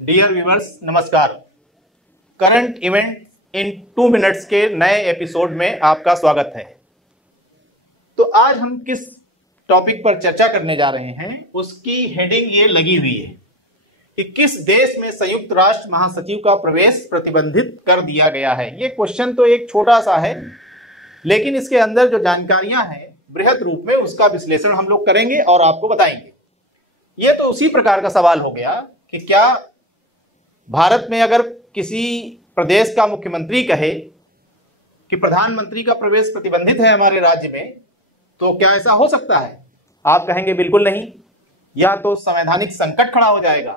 Dear viewers, नमस्कार। Current event in 2 minutes के नए एपिसोड में आपका स्वागत है। तो आज हम किस टॉपिक पर चर्चा करने जा रहे हैं, उसकी हेडिंग ये लगी हुई है कि किस देश में संयुक्त राष्ट्र महासचिव का प्रवेश प्रतिबंधित कर दिया गया है। ये क्वेश्चन तो एक छोटा सा है, लेकिन इसके अंदर जो जानकारियां हैं बृहद रूप में उसका विश्लेषण हम लोग करेंगे और आपको बताएंगे। ये तो उसी प्रकार का सवाल हो गया कि क्या भारत में अगर किसी प्रदेश का मुख्यमंत्री कहे कि प्रधानमंत्री का प्रवेश प्रतिबंधित है हमारे राज्य में, तो क्या ऐसा हो सकता है? आप कहेंगे बिल्कुल नहीं, या तो संवैधानिक संकट खड़ा हो जाएगा।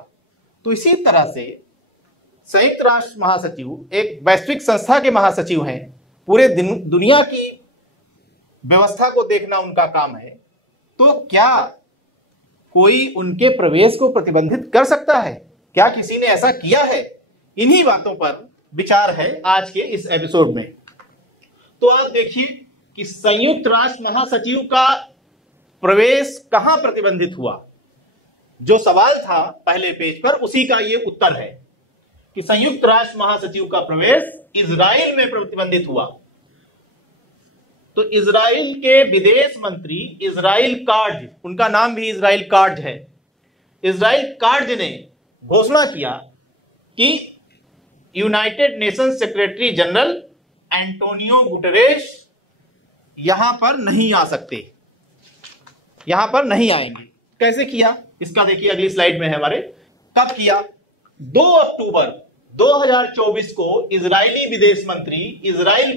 तो इसी तरह से संयुक्त राष्ट्र महासचिव एक वैश्विक संस्था के महासचिव हैं, पूरे दुनिया की व्यवस्था को देखना उनका काम है। तो क्या कोई उनके प्रवेश को प्रतिबंधित कर सकता है? क्या किसी ने ऐसा किया है? इन्हीं बातों पर विचार है आज के इस एपिसोड में। तो आप देखिए कि संयुक्त राष्ट्र महासचिव का प्रवेश कहां प्रतिबंधित हुआ। जो सवाल था पहले पेज पर, उसी का ये उत्तर है कि संयुक्त राष्ट्र महासचिव का प्रवेश इजराइल में प्रतिबंधित हुआ। तो इजराइल के विदेश मंत्री इजराइल कार्ज, उनका नाम भी इजराइल कार्ज है, इजराइल कार्ज ने घोषणा किया कि United Nations secretary general Antonio Guterres यहां पर नहीं आ सकते, यहां पर नहीं आएंगे। कैसे किया इसका देखिए अगली स्लाइड में है हमारे। कब किया? 2 अक्टूबर 2024 को इजरायली विदेश मंत्री इजराइल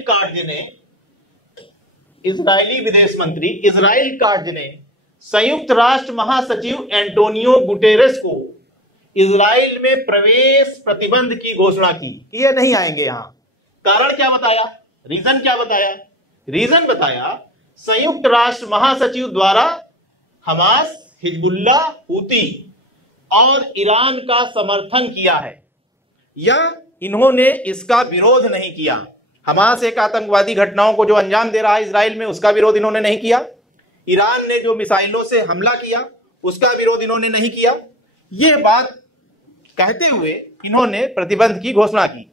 कार्ज ने संयुक्त राष्ट्र महासचिव एंटोनियो गुटेरेस को इजराइल में प्रवेश प्रतिबंध की घोषणा की। ये नहीं आएंगे यहां। कारण क्या बताया? रीजन क्या बताया? रीजन बताया संयुक्त राष्ट्र महासचिव द्वारा हमास, हिजबुल्ला, हूती और ईरान का समर्थन किया है, या इन्होंने इसका विरोध नहीं किया। हमास एक आतंकवादी घटनाओं को जो अंजाम दे रहा है इजराइल में, उसका विरोध इन्होंने नहीं किया। ईरान ने जो मिसाइलों से हमला किया उसका विरोध इन्होंने नहीं किया। यह बात कहते हुए इन्होंने प्रतिबंध की घोषणा की।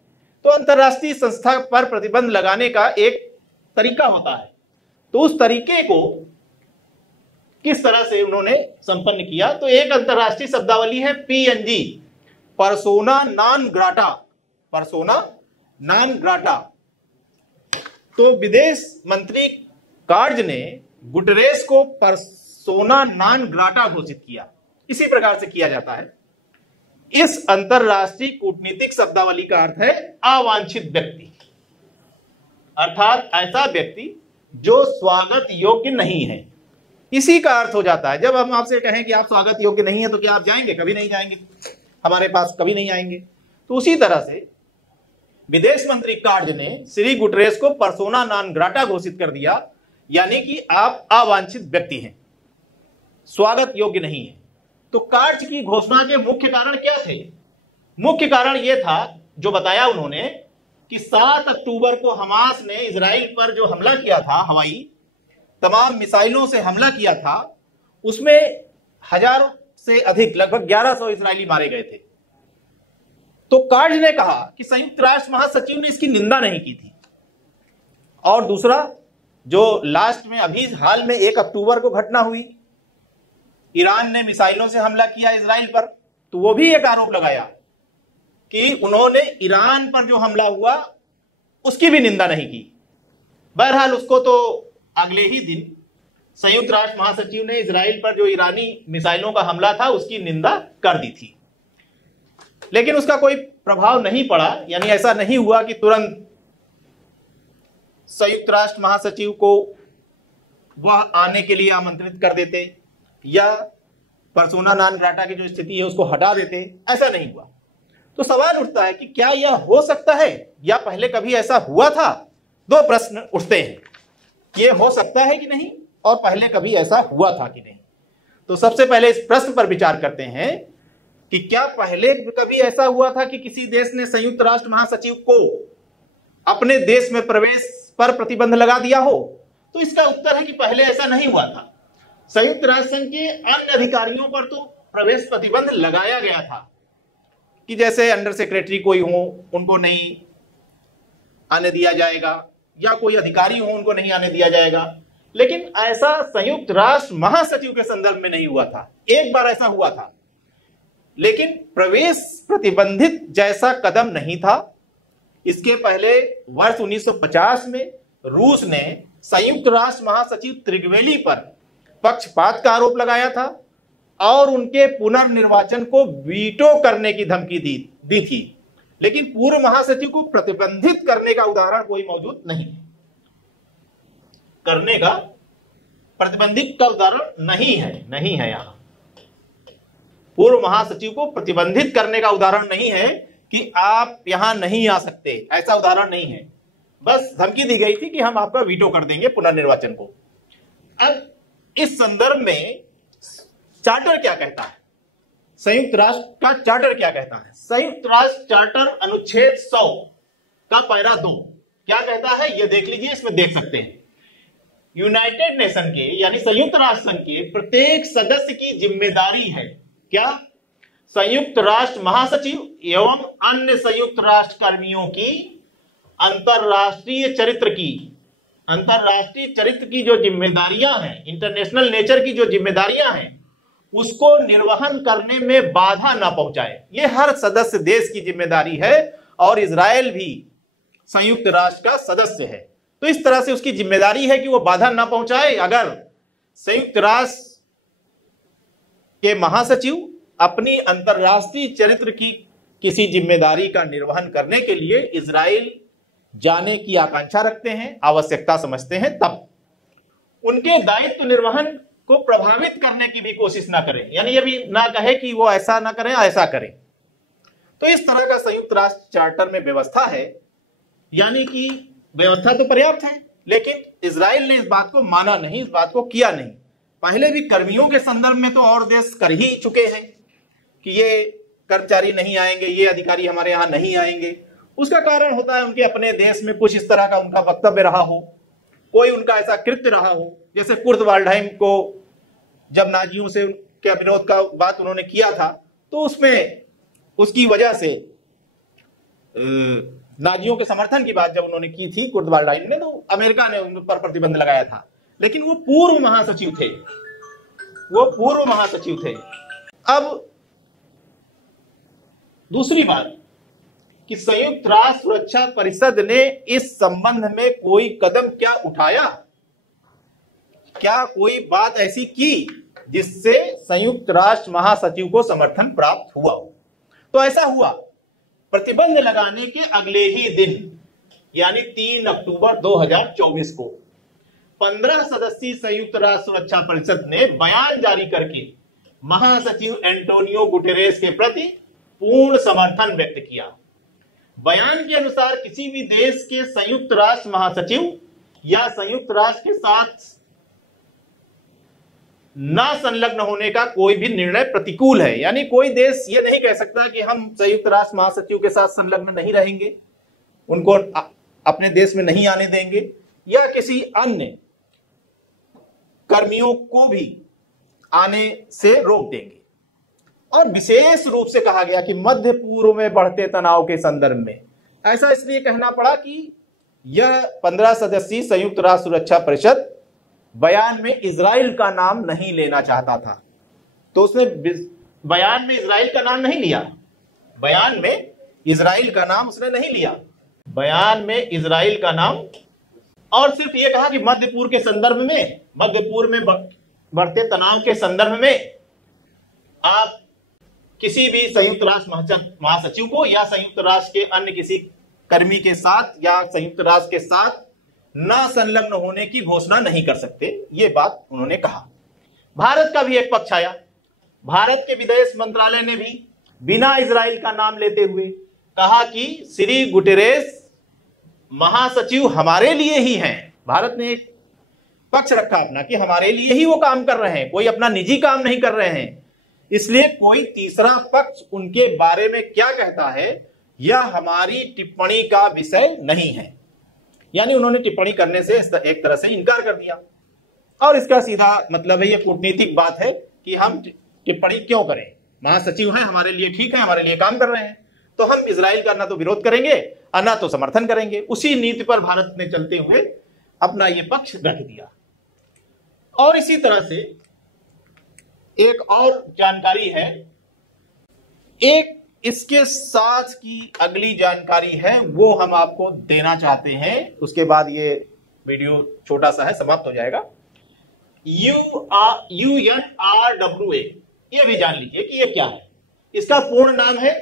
तो अंतर्राष्ट्रीय संस्था पर प्रतिबंध लगाने का एक तरीका होता है, तो उस तरीके को किस तरह से उन्होंने संपन्न किया? तो एक अंतर्राष्ट्रीय शब्दावली है PNG, persona non grata, persona non grata. तो विदेश मंत्री कार्ज ने गुटेरेस को पर्सोना नॉन ग्राटा घोषित किया। इसी प्रकार से किया जाता है। इस अंतरराष्ट्रीय कूटनीतिक शब्दावली का अर्थ है अवांछित व्यक्ति, अर्थात ऐसा व्यक्ति जो स्वागत योग्य नहीं है। इसी का अर्थ हो जाता है। जब हम आपसे कहें कि आप स्वागत योग्य नहीं है, तो क्या आप जाएंगे? कभी नहीं जाएंगे, हमारे पास कभी नहीं आएंगे। तो उसी तरह से विदेश मंत्री कार्ज ने श्री गुटेरेस को पर्सोना नॉन ग्राटा घोषित कर दिया, यानी कि आप अवांछित व्यक्ति हैं, स्वागत योग्य नहीं है। तो कार्ज की घोषणा के मुख्य कारण क्या थे? मुख्य कारण यह था जो बताया उन्होंने कि 7 अक्टूबर को हमास ने इजराइल पर जो हमला किया था, हवाई तमाम मिसाइलों से हमला किया था, उसमें हजारों से अधिक, लगभग 1100 इजरायली मारे गए थे। तो कार्ज ने कहा कि संयुक्त राष्ट्र महासचिव ने इसकी निंदा नहीं की थी। और दूसरा, जो लास्ट में अभी हाल में 1 अक्टूबर को घटना हुई, ईरान ने मिसाइलों से हमला किया इजराइल पर, तो वो भी एक आरोप लगाया कि उन्होंने ईरान पर जो हमला हुआ उसकी भी निंदा नहीं की। बहरहाल उसको तो अगले ही दिन संयुक्त राष्ट्र महासचिव ने इजराइल पर जो ईरानी मिसाइलों का हमला था उसकी निंदा कर दी थी, लेकिन उसका कोई प्रभाव नहीं पड़ा। यानी ऐसा नहीं हुआ कि तुरंत संयुक्त राष्ट्र महासचिव को वह आने के लिए आमंत्रित कर देते या पर्सोना नॉन ग्राटा की जो स्थिति है उसको हटा देते, ऐसा नहीं हुआ। तो सवाल उठता है कि क्या यह हो सकता है या पहले कभी ऐसा हुआ था? 2 प्रश्न उठते हैं, ये हो सकता है कि नहीं, और पहले कभी ऐसा हुआ था कि नहीं। तो सबसे पहले इस प्रश्न पर विचार करते हैं कि क्या पहले कभी ऐसा हुआ था कि किसी देश ने संयुक्त राष्ट्र महासचिव को अपने देश में प्रवेश पर प्रतिबंध लगा दिया हो? तो इसका उत्तर है कि पहले ऐसा नहीं हुआ था। संयुक्त राष्ट्र संघ के अन्य अधिकारियों पर तो प्रवेश प्रतिबंध लगाया गया था, कि जैसे अंडर सेक्रेटरी कोई हो उनको नहीं आने दिया जाएगा, या कोई अधिकारी हो उनको नहीं आने दिया जाएगा। लेकिन ऐसा संयुक्त राष्ट्र महासचिव के संदर्भ में नहीं हुआ था। एक बार ऐसा हुआ था, लेकिन प्रवेश प्रतिबंधित जैसा कदम नहीं था। इसके पहले वर्ष 1950 में रूस ने संयुक्त राष्ट्र महासचिव त्रिगवेली पर पक्षपात का आरोप लगाया था और उनके पुनर्निर्वाचन को वीटो करने की धमकी दी थी। लेकिन पूर्व महासचिव को प्रतिबंधित करने का उदाहरण कोई मौजूद नहीं, करने का प्रतिबंधित का उदाहरण नहीं है यहां। पूर्व महासचिव को प्रतिबंधित करने का उदाहरण नहीं है कि आप यहां नहीं आ सकते, ऐसा उदाहरण नहीं है। बस धमकी दी गई थी कि हम आपका वीटो कर देंगे पुनर्निर्वाचन को। अब इस संदर्भ में चार्टर क्या कहता है, संयुक्त राष्ट्र का चार्टर क्या कहता है? संयुक्त राष्ट्र चार्टर अनुच्छेद 100 का पैरा 2 क्या कहता है, यह देख लीजिए, इसमें देख सकते हैं। यूनाइटेड नेशन के यानी संयुक्त राष्ट्र संघ के प्रत्येक सदस्य की जिम्मेदारी है क्या? संयुक्त राष्ट्र महासचिव एवं अन्य संयुक्त राष्ट्र कर्मियों की अंतरराष्ट्रीय चरित्र की जो जिम्मेदारियां हैं, इंटरनेशनल नेचर की जो जिम्मेदारियां हैं, उसको निर्वहन करने में बाधा ना पहुंचाए। ये हर सदस्य देश की जिम्मेदारी है और इजराइल भी संयुक्त राष्ट्र का सदस्य है, तो इस तरह से उसकी जिम्मेदारी है कि वो बाधा ना पहुंचाए। अगर संयुक्त राष्ट्र के महासचिव अपनी अंतरराष्ट्रीय चरित्र की किसी जिम्मेदारी का निर्वहन करने के लिए इजराइल जाने की आकांक्षा रखते हैं, आवश्यकता समझते हैं, तब उनके दायित्व निर्वहन को प्रभावित करने की भी कोशिश ना करें, यानी ये भी ना कहे कि वो ऐसा ना करें ऐसा करें। तो इस तरह का संयुक्त राष्ट्र चार्टर में व्यवस्था है, यानी कि व्यवस्था तो पर्याप्त है, लेकिन इजराइल ने इस बात को माना नहीं, इस बात को किया नहीं। पहले भी कर्मियों के संदर्भ में तो और देश कर ही चुके हैं कि ये कर्मचारी नहीं आएंगे, ये अधिकारी हमारे यहां नहीं आएंगे। उसका कारण होता है उनके अपने देश में कुछ इस तरह का उनका वक्तव्य रहा हो, कोई उनका ऐसा कृत्य रहा हो। जैसे कुर्द वाल्डहाइम को जब नाजियों से के विरोध का बात उन्होंने किया था, तो उसमें उसकी वजह से नाजियों के समर्थन की बात जब उन्होंने की थी कुर्द वाल्डहाइम ने, तो अमेरिका ने उन पर प्रतिबंध लगाया था। लेकिन वो पूर्व महासचिव थे। अब दूसरी बात कि संयुक्त राष्ट्र सुरक्षा परिषद ने इस संबंध में कोई कदम क्या उठाया, क्या कोई बात ऐसी की जिससे संयुक्त राष्ट्र महासचिव को समर्थन प्राप्त हुआ हो? तो ऐसा हुआ, प्रतिबंध लगाने के अगले ही दिन यानी 3 अक्टूबर 2024 को 15 सदस्यीय संयुक्त राष्ट्र सुरक्षा परिषद ने बयान जारी करके महासचिव एंटोनियो गुटेरेस के प्रति पूर्ण समर्थन व्यक्त किया। बयान के अनुसार किसी भी देश के संयुक्त राष्ट्र महासचिव या संयुक्त राष्ट्र के साथ ना संलग्न होने का कोई भी निर्णय प्रतिकूल है, यानी कोई देश ये नहीं कह सकता कि हम संयुक्त राष्ट्र महासचिव के साथ संलग्न नहीं रहेंगे, उनको अपने देश में नहीं आने देंगे, या किसी अन्य कर्मियों को भी आने से रोक देंगे। और विशेष रूप से कहा गया कि मध्य पूर्व में बढ़ते तनाव के संदर्भ में ऐसा इसलिए कहना पड़ा कि यह 15 सदस्यीय संयुक्त राष्ट्र सुरक्षा परिषद बयान में इजराइल का नाम नहीं लेना चाहता था, तो उसने बयान में इजराइल का नाम नहीं लिया। बयान में इजराइल का नाम उसने नहीं लिया, बयान में इजराइल का नाम, और सिर्फ ये कहा कि मध्य पूर्व के संदर्भ में, मध्य पूर्व में बढ़ते तनाव के संदर्भ में आप किसी भी संयुक्त राष्ट्र महासचिव को या संयुक्त राष्ट्र के अन्य किसी कर्मी के साथ या संयुक्त राष्ट्र के साथ ना संलग्न होने की घोषणा नहीं कर सकते, ये बात उन्होंने कहा। भारत का भी एक पक्ष आया। भारत के विदेश मंत्रालय ने भी बिना इजराइल का नाम लेते हुए कहा कि श्री गुटेरेस महासचिव हमारे लिए ही हैं। भारत ने एक पक्ष रखा अपना कि हमारे लिए ही वो काम कर रहे हैं, कोई अपना निजी काम नहीं कर रहे हैं, इसलिए कोई तीसरा पक्ष उनके बारे में क्या कहता है यह हमारी टिप्पणी का विषय नहीं है। यानी उन्होंने टिप्पणी करने से एक तरह से इनकार कर दिया, और इसका सीधा मतलब है, यह कूटनीतिक बात है कि हम टिप्पणी क्यों करें, महासचिव हैं हमारे लिए ठीक है, हमारे लिए काम कर रहे हैं। तो हम इजराइल का ना तो विरोध करेंगे और ना तो समर्थन करेंगे। उसी नीति पर भारत ने चलते हुए अपना ये पक्ष रख दिया। और इसी तरह से एक और जानकारी है, एक इसके साथ की अगली जानकारी है वो हम आपको देना चाहते हैं, उसके बाद ये वीडियो छोटा सा है, समाप्त हो जाएगा। UNRWA, ये भी जान लीजिए कि ये क्या है। इसका पूर्ण नाम है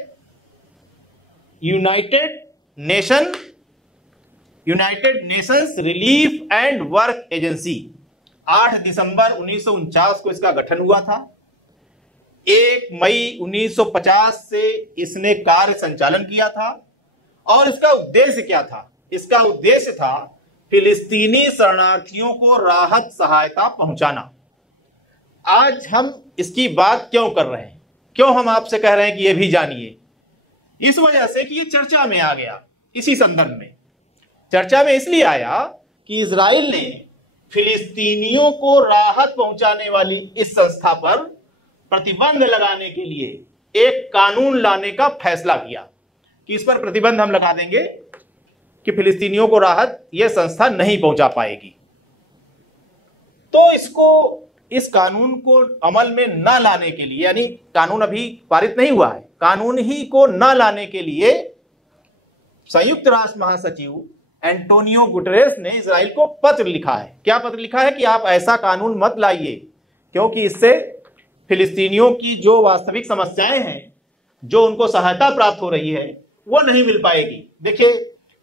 United Nations relief and work agency. 8 दिसंबर 1949 को इसका गठन हुआ था। 1 मई 1950 से इसने कार्य संचालन किया था। और इसका उद्देश्य क्या था? इसका उद्देश्य था फिलिस्तीनी शरणार्थियों को राहत सहायता पहुंचाना। आज हम इसकी बात क्यों कर रहे हैं, क्यों हम आपसे कह रहे हैं कि यह भी जानिए? इस वजह से कि ये चर्चा में आ गया। इसी संदर्भ में चर्चा में इसलिए आया कि इजराइल ने फिलिस्तीनियों को राहत पहुंचाने वाली इस संस्था पर प्रतिबंध लगाने के लिए एक कानून लाने का फैसला किया कि इस पर प्रतिबंध हम लगा देंगे कि फिलिस्तीनियों को राहत यह संस्था नहीं पहुंचा पाएगी। तो इस कानून को अमल में न लाने के लिए, यानी कानून अभी पारित नहीं हुआ है, कानून ही को न लाने के लिए संयुक्त राष्ट्र महासचिव एंटोनियो गुटेरेस ने इजराइल को पत्र लिखा है। क्या पत्र लिखा है? कि आप ऐसा कानून मत लाइए, क्योंकि इससे फिलिस्तीनियों की जो वास्तविक समस्याएं हैं, जो उनको सहायता प्राप्त हो रही है, वो नहीं मिल पाएगी। देखिए,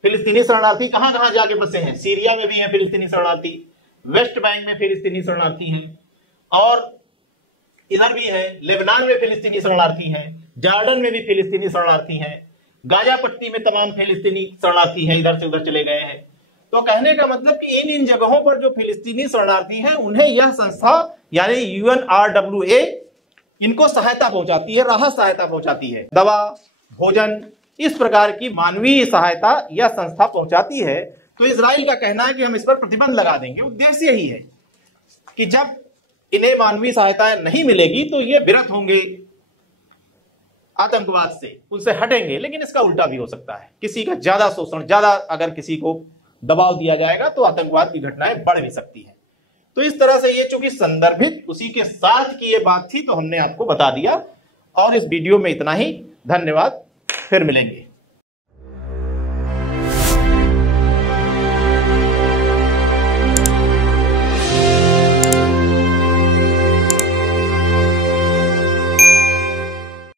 फिलिस्तीनी शरणार्थी कहां कहां जाके बसे हैं। सीरिया में भी है फिलिस्तीनी शरणार्थी, वेस्ट बैंक में फिलिस्तीनी शरणार्थी हैं, और इधर भी है लेबनान में फिलिस्तीनी शरणार्थी हैं, जॉर्डन में भी फिलिस्तीनी शरणार्थी हैं, गाजा पट्टी में तमाम फिलिस्तीनी शरणार्थी हैं, इधर से उधर चले गए हैं। तो कहने का मतलब कि इन जगहों पर जो फिलिस्तीनी शरणार्थी हैं, उन्हें यह संस्था यानी UNRWA इनको सहायता पहुंचाती है, राहत सहायता पहुंचाती है, दवा, भोजन, इस प्रकार की मानवीय सहायता यह संस्था पहुंचाती है। तो इजराइल का कहना है कि हम इस पर प्रतिबंध लगा देंगे। उद्देश्य यही है कि जब इन्हें मानवीय सहायता नहीं मिलेगी तो ये विरत होंगे आतंकवाद से, उनसे हटेंगे। लेकिन इसका उल्टा भी हो सकता है, किसी का ज्यादा शोषण, ज्यादा अगर किसी को दबाव दिया जाएगा तो आतंकवाद की घटनाएं बढ़ भी सकती हैं। तो इस तरह से ये चूंकि संदर्भित उसी के साथ की ये बात थी, तो हमने आपको बता दिया। और इस वीडियो में इतना ही। धन्यवाद, फिर मिलेंगे।